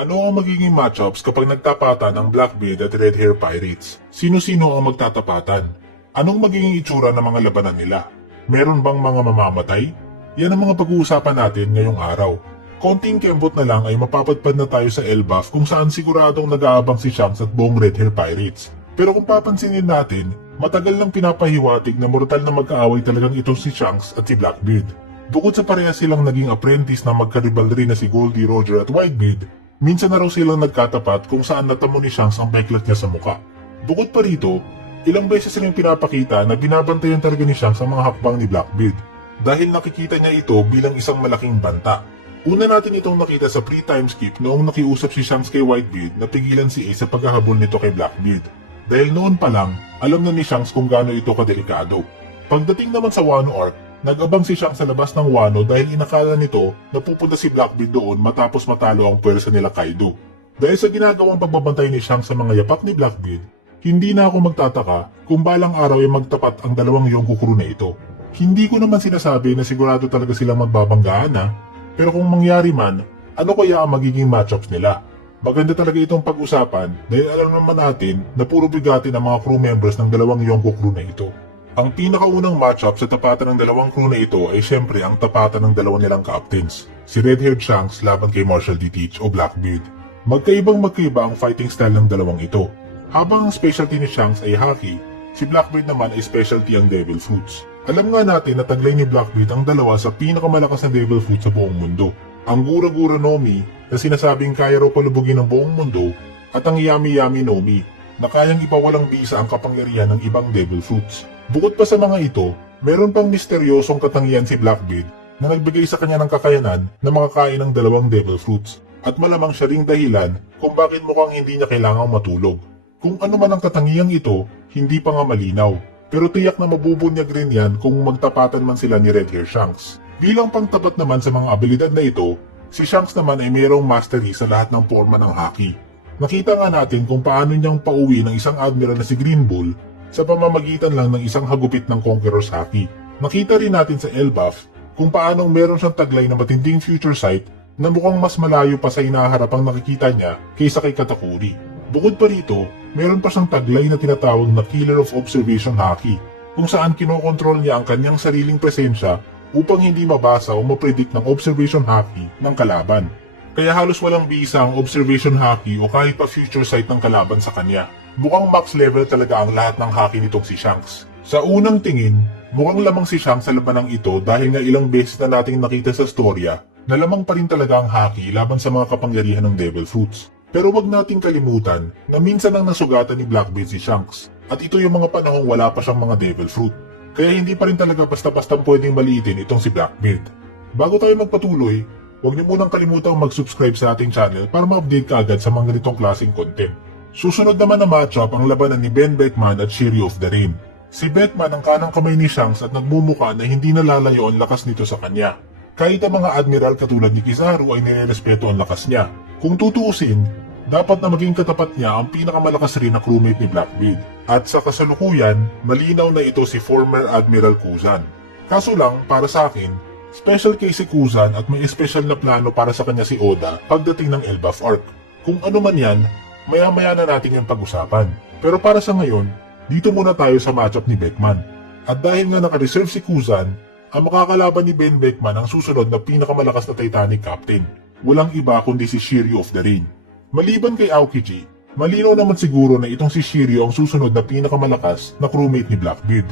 Ano ang magiging matchups kapag nagtapatan ang Blackbeard at Red Hair Pirates? Sino-sino ang magtatapatan? Anong magiging itsura ng mga labanan nila? Meron bang mga mamamatay? Yan ang mga pag-uusapan natin ngayong araw. Konting kembot na lang ay mapapadpad na tayo sa Elbaf kung saan siguradong nag-aabang si Shanks at buong Red Hair Pirates. Pero kung papansinin natin, matagal nang pinapahiwatig na mortal na mag-aaway talagang itong si Shanks at si Blackbeard. Bukod sa parehas silang naging apprentice na magkaribalry na si Goldie Roger at Whitebeard, minsan na raw silang nagkatapat kung saan natamo ni Shanks ang peklat niya sa muka. Bukod pa rito, ilang beses silang pinapakita na binabantayan talaga ni Shanks ang mga hakbang ni Blackbeard dahil nakikita niya ito bilang isang malaking banta. Una natin itong nakita sa pre-time skip noong nakiusap si Shanks kay Whitebeard na pigilan si Ace sa paghahabol nito kay Blackbeard. Dahil noon pa lang, alam na ni Shanks kung gaano ito kadelikado. Pagdating naman sa Wano Arc, nag-abang si Shanks sa labas ng Wano dahil inakala nito na pupunta si Blackbeard doon matapos matalo ang pwersa nila Kaido. Dahil sa ginagawang pagbabantay ni Shanks sa mga yapak ni Blackbeard, hindi na ako magtataka kung balang araw ay magtapat ang dalawang Yonko crew na ito. Hindi ko naman sinasabi na sigurado talaga silang magbabanggaan pero kung mangyari man, ano kaya ang magiging matchups nila? Maganda talaga itong pag-usapan dahil alam naman natin na puro bigatin ang mga crew members ng dalawang Yonko crew na ito. Ang pinakaunang matchup sa tapatan ng dalawang crew na ito ay syempre ang tapatan ng dalawang nilang captains, si Red-Haired Shanks laban kay Marshall D. Teach o Blackbeard. Magkaiba ang fighting style ng dalawang ito. Habang ang specialty ni Shanks ay Haki, si Blackbeard naman ay specialty ang Devil Fruits. Alam nga natin na taglay ni Blackbeard ang dalawa sa pinakamalakas na Devil Fruit sa buong mundo. Ang Gura-Gura Nomi na sinasabing kaya raw palubugin ng buong mundo at ang Yami-Yami Nomi na kayang ipawalang bisa ang kapangyarihan ng ibang Devil Fruits. Bukod pa sa mga ito, meron pang misteryosong katangian si Blackbeard na nagbigay sa kanya ng kakayanan na makakain ng dalawang Devil Fruits at malamang siya ring dahilan kung bakit mukhang hindi niya kailangang matulog. Kung ano man ang katangiang ito, hindi pa nga malinaw. Pero tiyak na mabubunyag rin yan kung magtapatan man sila ni Red Hair Shanks. Bilang pangtapat naman sa mga abilidad na ito, si Shanks naman ay mayroong mastery sa lahat ng forma ng Haki. Nakita nga natin kung paano niyang pauwi ng isang admiral na si Green Bull sa pamamagitan lang ng isang hagupit ng Conqueror's Haki. Nakita rin natin sa Elbaf kung paanong meron siyang taglay na matinding future sight na mukhang mas malayo pa sa inaharapang nakikita niya kaysa kay Katakuri. Bukod pa rito, meron pa siyang taglay na tinatawag na Killer of Observation Haki, kung saan kinokontrol niya ang kanyang sariling presensya upang hindi mabasa o mapredict ng Observation Haki ng kalaban. Kaya halos walang bisa ang Observation Haki o kahit pa future sight ng kalaban sa kanya. Mukhang max level talaga ang lahat ng Haki nitong si Shanks. Sa unang tingin, mukhang lamang si Shanks sa labanang ito dahil nga ilang beses na nating nakita sa storya na lamang pa rin talaga ang Haki laban sa mga kapangyarihan ng Devil Fruits. Pero wag nating kalimutan na minsan ang nasugatan ni Blackbeard si Shanks at ito yung mga panahong wala pa siyang mga Devil Fruit. Kaya hindi pa rin talaga basta-basta pwedeng maliitin itong si Blackbeard. Bago tayo magpatuloy, huwag niyo munang kalimutang mag-subscribe sa ating channel para ma-update ka agad sa mga ganitong klaseng content. Susunod naman na matchup ang labanan ni Ben Beckman at Shiryu of the Rain. Si Beckman ang kanang kamay ni Shanks at nagmumuka na hindi nalalayo ang lakas nito sa kanya. Kahit ang mga admiral katulad ni Kizaru ay nirerespeto ang lakas niya. Kung tutuusin, dapat na maging katapat niya ang pinakamalakas rin na crewmate ni Blackbeard. At sa kasalukuyan, malinaw na ito si former Admiral Kuzan. Kaso lang, para sa akin, special case si Kuzan at may special na plano para sa kanya si Oda pagdating ng Elbaf Arc. Kung ano man yan, maya-maya na natin yung pag-usapan. Pero para sa ngayon, dito muna tayo sa matchup ni Beckman. At dahil nga naka-reserve si Kuzan, ang makakalaban ni Ben Beckman ang susunod na pinakamalakas na Titanic Captain. Walang iba kundi si Shiryu of the Rain. Maliban kay Aokiji, malinaw naman siguro na itong si Shiryu ang susunod na pinakamalakas na crewmate ni Blackbeard.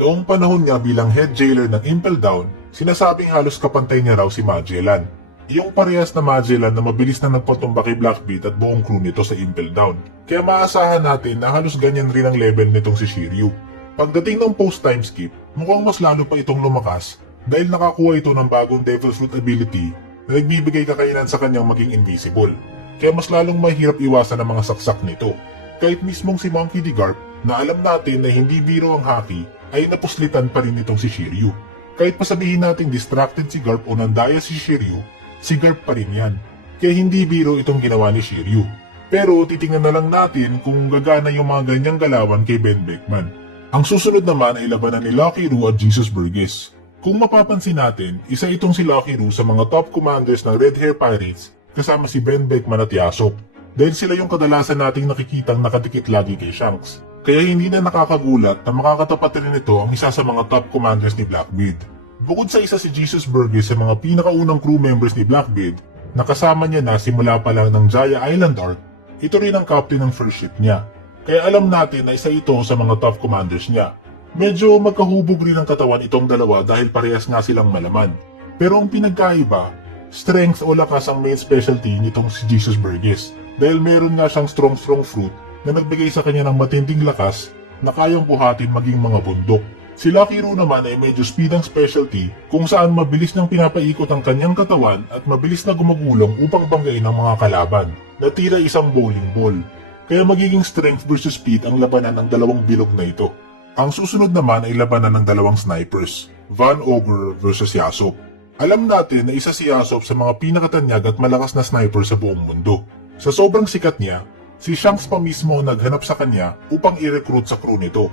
Noong panahon niya bilang head jailer ng Impel Down, sinasabing halos kapantay niya raw si Magellan. Iyong parehas na Magellan na mabilis na nagpatumba kay Blackbeard at buong crew nito sa Impel Down. Kaya maasahan natin na halos ganyan rin ang level nitong si Shiryu. Pagdating ng post-time skip, mukhang mas lalo pa itong lumakas dahil nakakuha ito ng bagong Devil Fruit ability na nagbibigay kakayanan sa kanyang maging invisible. Kaya mas lalong mahirap iwasan ang mga saksak nito. Kahit mismong si Monkey D. Garp na alam natin na hindi biro ang Haki ay napuslitan pa rin itong si Shiryu. Kahit pasabihin natin distracted si Garp o nandaya si Shiryu, si Garp pa rin yan. Kaya hindi biro itong ginawa ni Shiryu. Pero titingnan na lang natin kung gagana yung mga ganyang galawan kay Ben Beckman. Ang susunod naman ay labanan ni Lucky Roo at Jesus Burgess. Kung mapapansin natin, isa itong si Lucky Roo sa mga top commanders ng Red Hair Pirates kasama si Ben Beckman at Yasop. Dahil sila yung kadalasan nating nakikitang nakadikit lagi kay Shanks. Kaya hindi na nakakagulat na makakatapat rin ito ang isa sa mga top commanders ni Blackbeard. Bukod sa isa si Jesus Burgess sa mga pinakaunang crew members ni Blackbeard, nakasama niya na simula pa lang ng Jaya Island arc, ito rin ang captain ng first ship niya. Kaya alam natin na isa ito sa mga top commanders niya. Medyo magkahubog rin ang katawan itong dalawa dahil parehas nga silang malaman. Pero ang pinagkaiba, strength o lakas ang main specialty nitong si Jesus Burgess. Dahil meron nga siyang strong fruit na nagbigay sa kanya ng matinding lakas na kayang buhatin maging mga bundok. Si Lucky Roo naman ay medyo speed ang specialty kung saan mabilis niyang pinapaikot ang kanyang katawan at mabilis na gumagulong upang banggain ang mga kalaban na tila isang bowling ball. Kaya magiging strength versus speed ang labanan ng dalawang bilog na ito. Ang susunod naman ay labanan ng dalawang snipers, Van Ogre versus Yasop. Alam natin na isa si Yasop sa mga pinakatanyag at malakas na sniper sa buong mundo. Sa sobrang sikat niya, si Shanks pa mismo naghanap sa kanya upang i-recruit sa crew nito.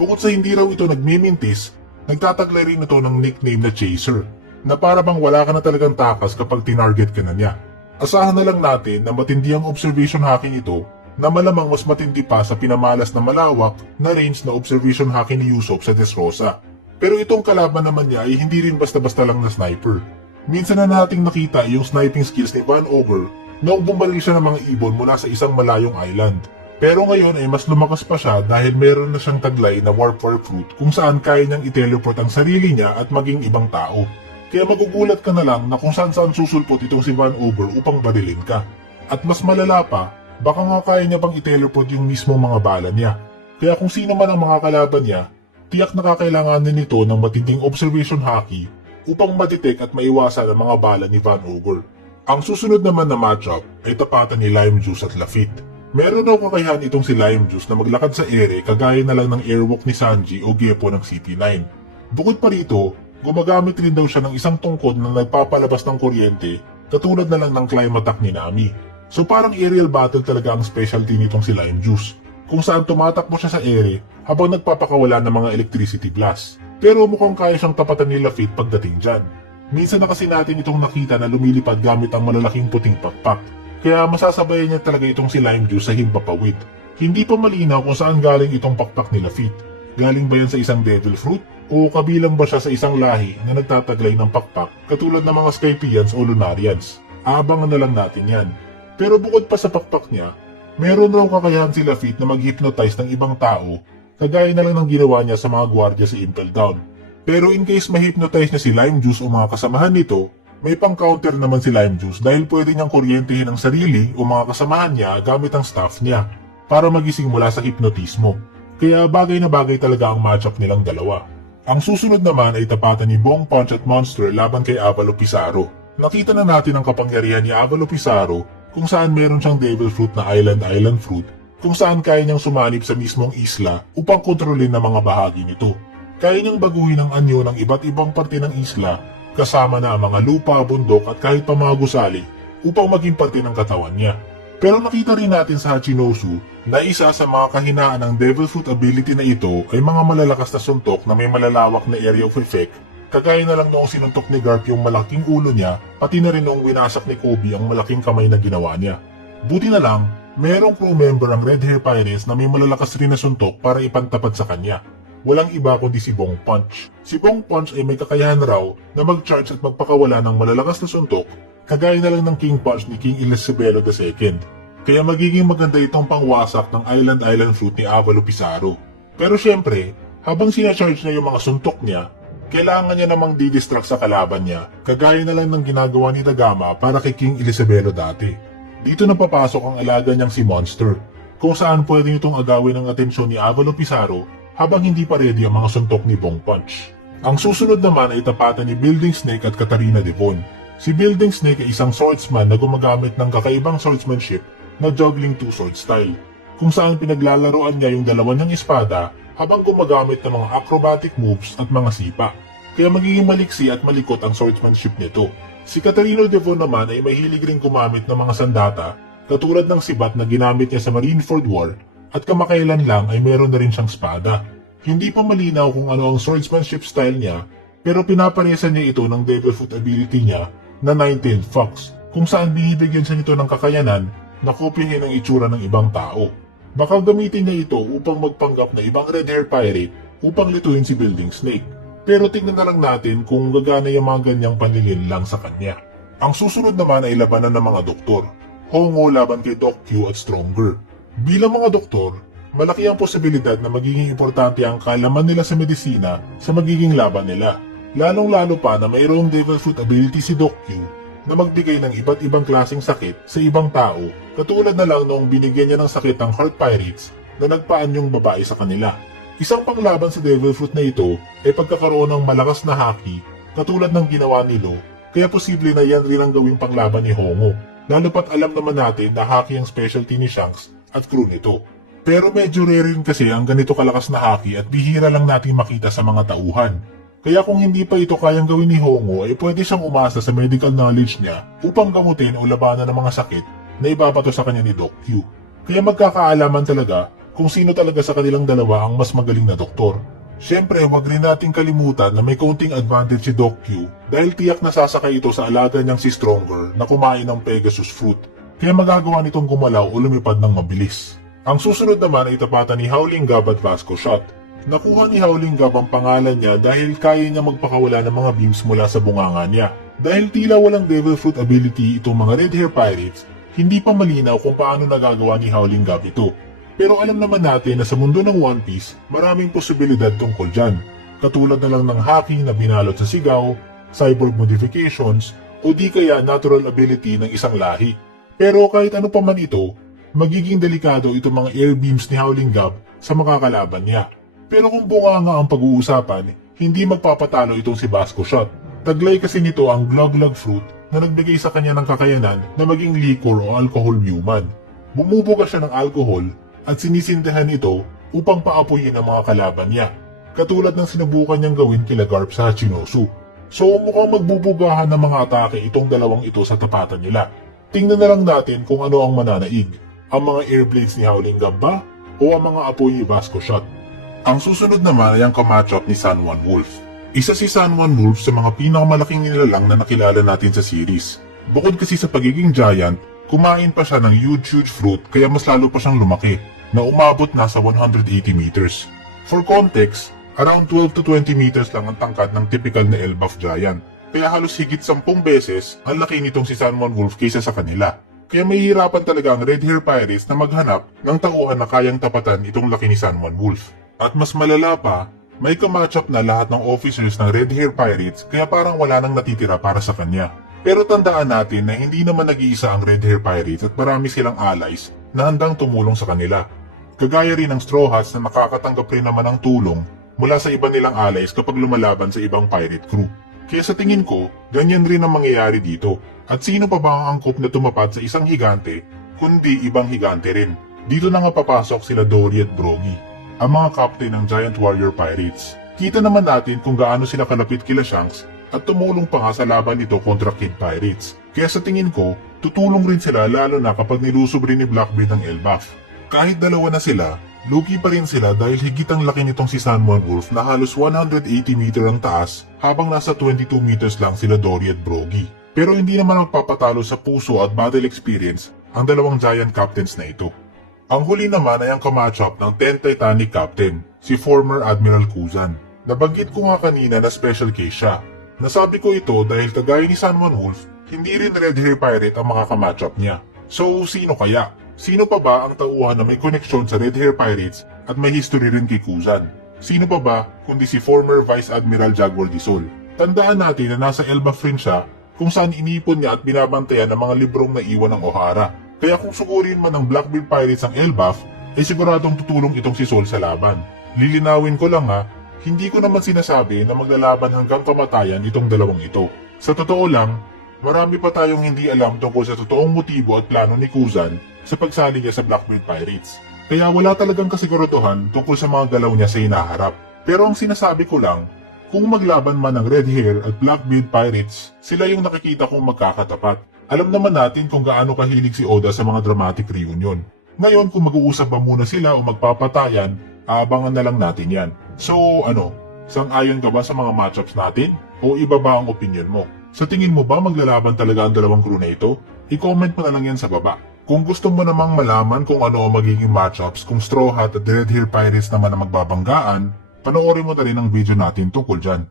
Bukod sa hindi raw ito nagmimintis, nagtataglay rin ito ng nickname na Chaser, na para bang wala ka na talagang takas kapag tinarget ka na niya. Asahan na lang natin na matindi ang observation hacking ito na malamang mas matindi pa sa pinamalas na malawak na range na observation hacking ni Usopp sa Dressrosa. Pero itong kalaban naman niya ay hindi rin basta-basta lang na sniper. Minsan na nating nakita yung sniping skills ni Van Ogre noong bumaril siya ng mga ibon mula sa isang malayong island. Pero ngayon ay mas lumakas pa siya dahil meron na siyang taglay na warp fruit kung saan kaya niyang i-teleport ang sarili niya at maging ibang tao. Kaya magugulat ka na lang na kung saan susulpot itong si Van Ogre upang barilin ka. At mas malala pa, baka nga kaya niya pang i-teleport yung mismong mga bala niya. Kaya kung sino man ang mga kalaban niya, tiyak na kakailanganin nito ng matinding observation haki upang ma-detect at maiwasan ang mga bala ni Van Ogre. Ang susunod naman na matchup ay tapatan ni Lime Juice at Lafitte. Meron daw kakayahan itong si Lime Juice na maglakad sa ere kagaya na lang ng airwalk ni Sanji o Geppo ng CP9. Bukod pa rito, gumagamit rin daw siya ng isang tungkod na nagpapalabas ng kuryente katulad na lang ng climb attack ni Nami. So parang aerial battle talaga ang specialty nitong si Lime Juice, kung saan tumatakbo siya sa ere habang nagpapakawala ng mga electricity blast. Pero mukhang kaya siyang tapatan ni Lafitte pagdating dyan. Minsan na kasi natin itong nakita na lumilipad gamit ang malalaking puting pakpak, kaya masasabayan niya talaga itong si Lime Juice sa himpapawid. Hindi pa malinaw kung saan galing itong pakpak ni Lafitte. Galing ba yan sa isang devil fruit? O kabilang ba siya sa isang lahi na nagtataglay ng pakpak katulad ng mga Skypians o Lunarians? Aabangan na lang natin yan. Pero bukod pa sa pakpak niya, meron raw kakayahan si Lafitte na mag-hypnotize ng ibang tao kagaya na lang ng ginawa niya sa mga gwardiya sa Impel Down. Pero in case ma-hypnotize niya si Lime Juice o mga kasamahan nito, may pang-counter naman si Lime Juice dahil pwede niyang kuryentehin ang sarili o mga kasamahan niya gamit ang staff niya para magising mula sa hipnotismo. Kaya bagay na bagay talaga ang matchup nilang dalawa. Ang susunod naman ay tapatan ni Bong Punch at Monster laban kay Avalo Pizarro. Nakita na natin ang kapangyarihan ni Avalo Pizarro kung saan meron siyang devil fruit na island fruit kung saan kaya niyang sumanib sa mismong isla upang kontrolin ang mga bahagi nito. Kaya niyang baguhin ang anyo ng iba't ibang parte ng isla kasama na ang mga lupa, bundok at kahit pa mga gusali upang maging parte ng katawan niya. Pero nakita rin natin sa Hachinosu na isa sa mga kahinaan ng devil fruit ability na ito ay mga malalakas na suntok na may malalawak na area of effect, kagaya na lang noong sinuntok ni Garp yung malaking ulo niya, pati na rin noong winasak ni Kobe ang malaking kamay na ginawa niya. Buti na lang, merong crew member ang Red Hair Pirates na may malalakas rin na suntok para ipantapat sa kanya. Walang iba kundi si Bong Punch. Si Bong Punch ay may kakayahan raw na mag-charge at magpakawala ng malalakas na suntok, kagaya na lang ng King Punch ni King Elisabelo II. Kaya magiging maganda itong pangwasak ng island fruit ni Avalo Pizarro. Pero syempre, habang sinacharge niya yung mga suntok niya, kailangan niya namang didistract sa kalaban niya, kagaya na lang ng ginagawa ni Dagama para kay King Elisabelo dati. Dito na papasok ang alaga niyang si Monster, kung saan pwede nitong agawin ang atensyon ni Avalo Pizarro habang hindi pa ready ang mga suntok ni Bong Punch. Ang susunod naman ay tapatan ni Building Snake at Katarina Devon. Si Building Snake ay isang swordsman na gumagamit ng kakaibang swordsmanship na juggling two-sword style, kung saan pinaglalaroan niya yung dalawa niyang espada habang gumagamit ng mga acrobatic moves at mga sipa. Kaya magiging maliksi at malikot ang swordsmanship nito. Si Katarina Devon naman ay mahilig ring gumamit ng mga sandata katulad ng sibat na ginamit niya sa Marineford War, at kamakailan lang ay meron na rin siyang espada. Hindi pa malinaw kung ano ang swordsmanship style niya, pero pinaparesan niya ito ng devil fruit ability niya na Nine-Tailed Fox, kung saan binibigyan siya nito ng kakayanan na kopyahin ang itsura ng ibang tao. Baka gamitin niya ito upang magpanggap na ibang red hair pirate upang lituin si Building Snake. Pero tingnan na lang natin kung gagana yung mga ganyang panlilin lang sa kanya. Ang susunod naman ay labanan ng mga doktor. Hongo laban kay Doc Q at Stronger. Bilang mga doktor, malaki ang posibilidad na magiging importante ang kaalaman nila sa medisina sa magiging laban nila. Lalong-lalo pa na mayroong devil fruit ability si Doc Q na magbigay ng iba't ibang klaseng sakit sa ibang tao, katulad na lang noong binigyan niya ng sakit ang Heart Pirates na nagpaan yung babae sa kanila. Isang panglaban sa devil fruit na ito ay pagkakaroon ng malakas na haki katulad ng ginawa ni Lo, kaya posible na yan rin ang gawing panglaban ni Hongo, lalo pat alam naman natin na haki ang specialty ni Shanks at crew nito. Pero medyo rare rin kasi ang ganito kalakas na haki at bihira lang natin makita sa mga tauhan. Kaya kung hindi pa ito kayang gawin ni Hongo ay pwede siyang umasa sa medical knowledge niya upang gamutin o labanan ng mga sakit na ibabato sa kanya ni Doc Q. Kaya magkakaalaman talaga kung sino talaga sa kanilang dalawa ang mas magaling na doktor. Siyempre, huwag rin nating kalimutan na may kaunting advantage si Doc Q dahil tiyak na sasakay ito sa alaga niyang si Stronger na kumain ng Pegasus fruit. Kaya magagawa nitong gumalaw o lumipad ng mabilis. Ang susunod naman ay tapatan ni Howling Gab at Vasco Shot. Nakuha ni Howling Gab ang pangalan niya dahil kaya niya magpakawala ng mga beams mula sa bunganga niya. Dahil tila walang devil fruit ability itong mga red hair pirates, hindi pa malinaw kung paano nagagawa ni Howling Gab ito. Pero alam naman natin na sa mundo ng One Piece, maraming posibilidad tungkol dyan. Katulad na lang ng haki na binalot sa sigaw, cyborg modifications, o di kaya natural ability ng isang lahi. Pero kahit ano pa man ito, magiging delikado itong mga air beams ni Howling Gab sa makakalaban niya. Pero kung bunganga ang pag-uusapan, hindi magpapatalo itong si Vasco Shot. Taglay kasi nito ang Glug-Glug fruit na nagbigay sa kanya ng kakayanan na maging liquor o alcohol human. Bumubuga siya ng alcohol at sinisindihan ito upang paapuyin ang mga kalaban niya, katulad ng sinubukan niyang gawin kila Garp sa Hachinosu. So mukhang magbubugahan ng mga atake itong dalawang ito sa tapatan nila. Tingnan na lang natin kung ano ang mananaig, ang mga air blades ni Howling Gab ba o ang mga apoy ni Vasco Shot. Ang susunod naman ay ang kamatchup ni San Juan Wolf. Isa si San Juan Wolf sa mga pinakamalaking nilalang na nakilala natin sa series. Bukod kasi sa pagiging giant, kumain pa siya ng huge fruit kaya mas lalo pa siyang lumaki, na umabot na sa 180 meters. For context, around 12 to 20 meters lang ang tangkad ng typical na Elbaf giant, kaya halos higit 10 beses ang laki nitong si San Juan Wolf kaysa sa kanila. Kaya mahihirapan talaga ang Red Hair Pirates na maghanap ng tauhan na kayang tapatan itong laki ni San Juan Wolf. At mas malala pa, may kamatchup na lahat ng officers ng Red Hair Pirates kaya parang wala nang natitira para sa kanya. Pero tandaan natin na hindi naman nag-iisa ang Red Hair Pirates at marami silang allies na handang tumulong sa kanila. Kagaya rin ng Straw Hats na nakakatanggap rin naman ng tulong mula sa iba nilang allies kapag lumalaban sa ibang pirate crew. Kaya sa tingin ko, ganyan rin ang mangyayari dito. At sino pa ba ang angkop na tumapat sa isang higante, kundi ibang higante rin? Dito na nga papasok sila Dory at Brogy, ang mga captain ng Giant Warrior Pirates. Kita naman natin kung gaano sila kalapit kila Shanks at tumulong pa nga sa laban nito kontra Kid Pirates. Kaya sa tingin ko, tutulong rin sila lalo na kapag nilusob rin ni Blackbeard ang Elbaf. Kahit dalawa na sila, lugi pa rin sila dahil higit ang laki nitong si San Juan Wolf na halos 180 meter ang taas habang nasa 22 meters lang sila Dory at Brogy. Pero hindi naman magpapatalo sa puso at battle experience ang dalawang giant captains na ito. Ang huli naman ay ang kamatchup ng 10 Titanic Captain, si former Admiral Kuzan. Nabanggit ko nga kanina na special case siya. Nasabi ko ito dahil kagaya ni San Juan Wolf, hindi rin Red Hair Pirate ang mga kamatchup niya. So sino kaya? Sino pa ba ang tauhan na may koneksyon sa Red Hair Pirates at may history rin kay Kuzan? Sino pa ba kundi si former Vice Admiral Jaguar de Sol? Tandaan natin na nasa Elbaf rin siya kung saan inipon niya at binabantayan ng mga librong naiwan ng O'Hara. Kaya kung sugurin man ng Blackbeard Pirates ang Elbaf, ay siguradong tutulong itong si Sol sa laban. Lilinawin ko lang ha, hindi ko naman sinasabi na maglalaban hanggang kamatayan itong dalawang ito. Sa totoo lang, marami pa tayong hindi alam tungkol sa totoong motibo at plano ni Kuzan sa pagsali niya sa Blackbeard Pirates. Kaya wala talagang kasiguraduhan tungkol sa mga galaw niya sa hinaharap. Pero ang sinasabi ko lang, kung maglaban man ng Red Hair at Blackbeard Pirates, sila yung nakikita kong magkakatapat. Alam naman natin kung gaano kahilig si Oda sa mga dramatic reunion. Ngayon kung mag-uusap ba muna sila o magpapatayan, aabangan na lang natin yan. So ano, sang-ayon ka ba sa mga matchups natin? O iba ba ang opinion mo? Sa tingin mo ba maglalaban talaga ang dalawang crew na ito? I-comment mo na lang yan sa baba. Kung gusto mo namang malaman kung ano ang magiging matchups kung Straw Hat at Red Hair Pirates naman ang magbabanggaan, panoorin mo na rin ang video natin tungkol dyan.